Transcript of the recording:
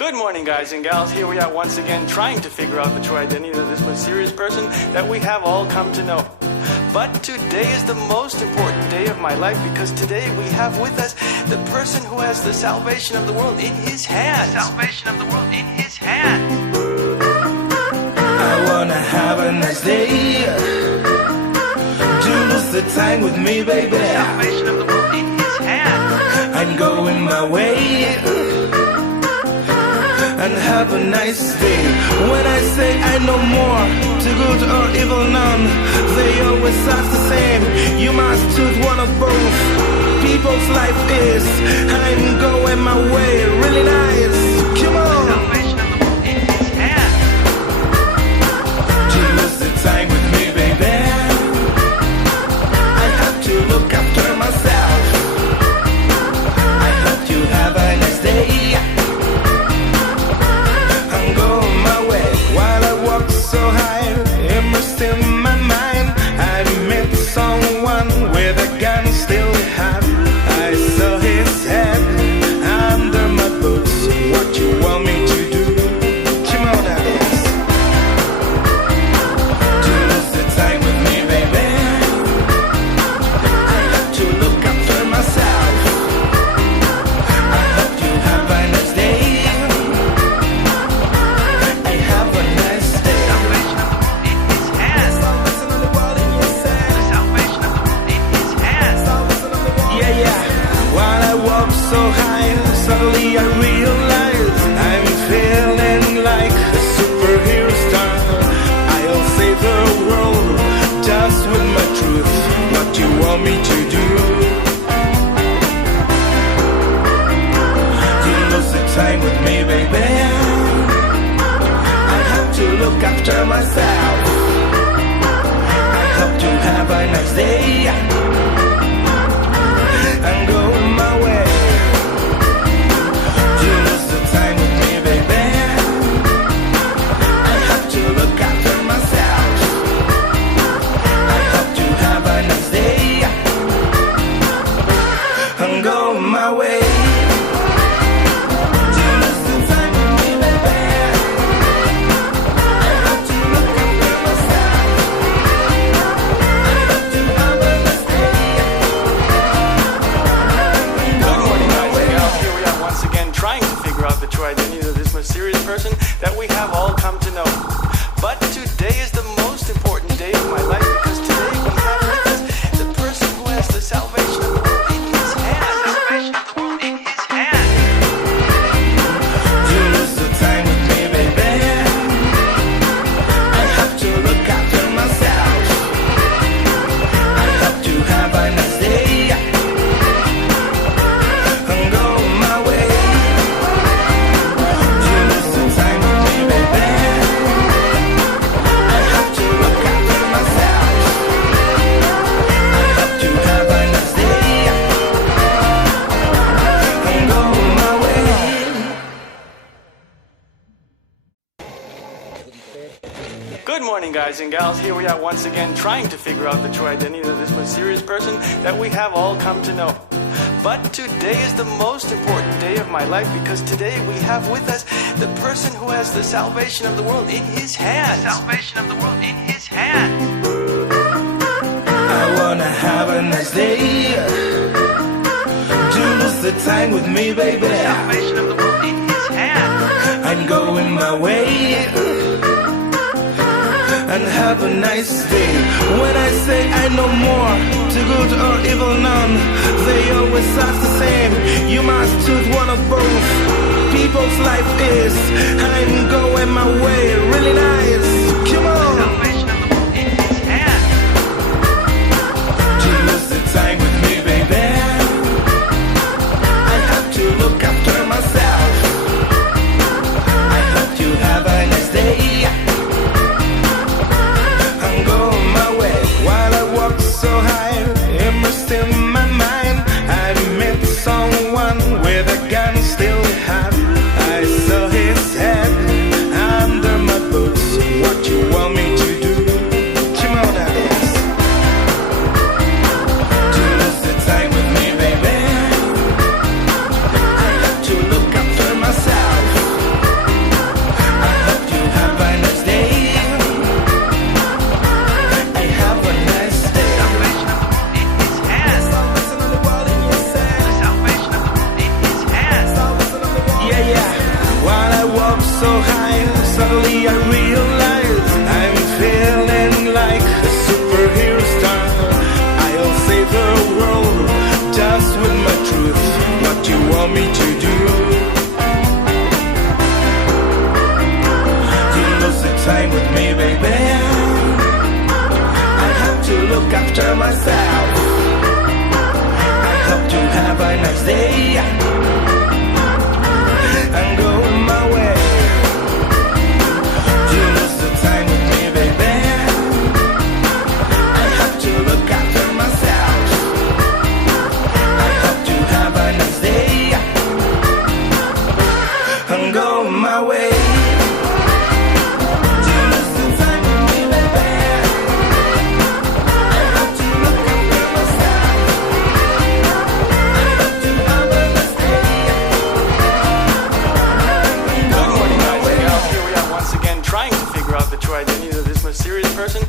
Good morning, guys and gals. Here we are once again trying to figure out the true identity of this mysterious person that we have all come to know. But today is the most important day of my life because today we have with us the person who has the salvation of the world in his hands. Salvation of the world in his hands. I wanna have a nice day. Do lose the time with me, baby. Salvation of the world in his hands. I'm going my way and have a nice day. When I say I know more, to good or evil none, they always ask the same. You must choose one of both. People's life is, I'm going my way. Really nice. Come on. Salvation of the world in his hands. To lose the time with me, baby, I have to look after myself. I hope you have a nice day. So high, immersed in my mind, I met someone with a gun still behind. I saw his head under my boots. What you want me to do? Come on, dance. To lose the time with me, baby, I have to look after myself. I hope you have a nice day. I have a nice day. So high, suddenly I realize I'm feeling like a superhero star. I'll save the world just with my truth. What you want me to do? You lose the time with me, baby. I have to look after myself. I hope you have a nice day and go my way. Time with me, baby. I have to look after myself. I hope you have a nice day and go my way. Identity of this mysterious person that we have all come to know. But today is the most important day of my life because today we have with us the person who has the salvation of the world in his hands. Salvation of the world in his hands. You lose the time with me, baby. I have to look after myself. I hope you have a nice day and go my way. Good morning, guys and gals. Here we are once again trying to figure out the true identity of this mysterious person that we have all come to know. But today is the most important day of my life because today we have with us the person who has the salvation of the world in his hands. Salvation of the world in his hands. I wanna have a nice day. Do lose the time with me, baby. Salvation of the world in his hands. I'm going my way and have a nice day. When I say I know more, to good or evil none, they always ask the same. You must choose one of both. People's life is, I'm going my way. Really nice. Come on. Salvation of the world in his hands. To lose the time with me, baby, I have to look after myself. I hope you have a nice day. So high, immersed in my mind, I met someone with a gun still behind. I saw his head under my boots. What you want me to do? Come on, dance. To lose the time with me, baby, I have to me to do. You lose the time with me, baby. I have to look after myself. I hope to have a nice day and go my way. You lose the time with me, baby. I have to look after myself. I hope to have a nice day and go my way. You lose the time with me, baby. I have to look after myself. I hope to have a nice day. Good morning, guys and gals. Here we are once again trying to figure out the true identity of this mysterious person